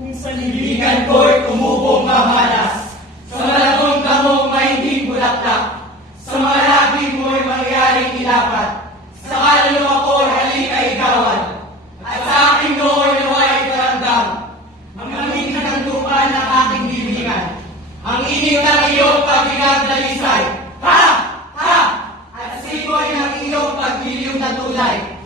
Kung sa libingan ko'y tumubong mamalas, sa malagong damong mahinding bulaklak, sa mga labi mo'y mangyaring ilapat, sa kaluluwa ko'y halika igawan, at sa aking noo'y nawa'y paramdam, ang lamig ng lupa ng aking bibingan, ang init ng iyong paghinagdalisay, ha! Ha! At simoy ng iyong pagbiliw na tulay.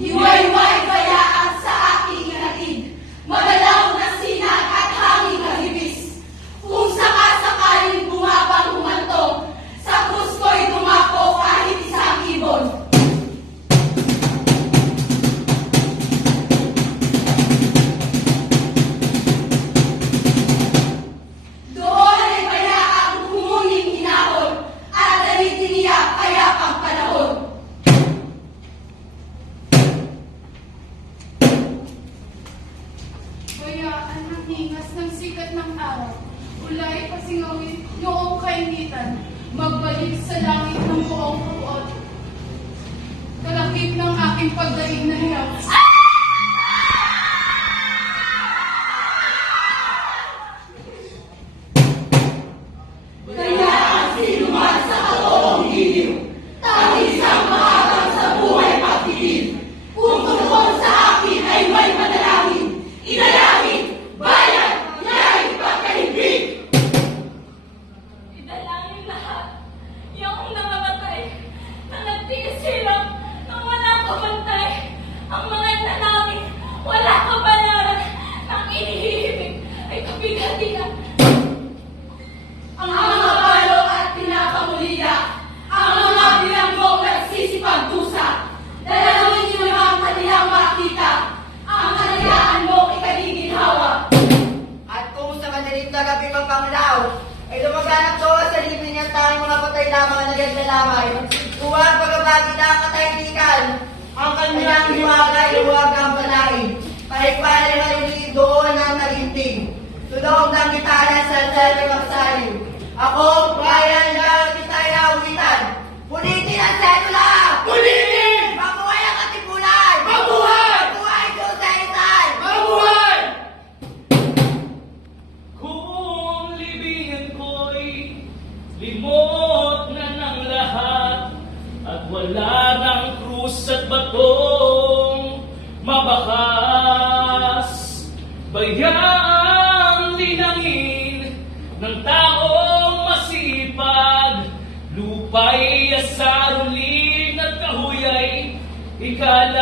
Hiwayway bayaan sa aking inaid, magalaw na sinag at hanging kahibis. Kung sakasakaling bumabang humantong, sa krus ko'y dumako kahit isang ibon. Doon ay bayaang humuning hinahon, at dalitiniyak kaya pang panahon. Bayaan ang hingas ng sikat ng araw, ulay pasingawin noong kainitan, magbalik sa langit ng buong kabuot. Kalakip ng aking pagdaig na hiyaw. Kaya ang sinuman sa katoong giliw, tangis ang maagang sa buhay pagtigil. Kung tungkol sa akin ay may manalangin, idalangin, bayan, yay, pagkaibig! Idalangin lahat, yung namamatay, na nagtiis hirap, nang wala kabantay. Ang mga nanangin, wala kabalaran, ang inihihimik ay kabigatian. Ang mga palo at pinakamulila, ang mga bilanggong nagsisipagdusa, dalawin niyo ang kanilang makita, ang kalayaan mong ikaliginhawa. At kung sa madalit na gabi magpanglaw, ay lumaganap doon sa libin niya tayong mga patay lamang na nagagdalamay. Huwag pagkabagi na ang katahimikan, ang kanyang hiwaga, huwag ang palain. Pahigpalay maliliit doon ang naginting. Tulog ng gitara sa altar magsalim. Ako, bayan lang kita'y nawitan. Punitin ang setula! Punitin! Mabuhay ang katipunan! Mabuhay! Mabuhay Diyos sa itan! Mabuhay! Kung libingan ko'y limot na ng lahat, at wala ng krus at batong mabakas, bayaang linangin ng taong masipag, lupa'y asaruling at kahuyay, ikala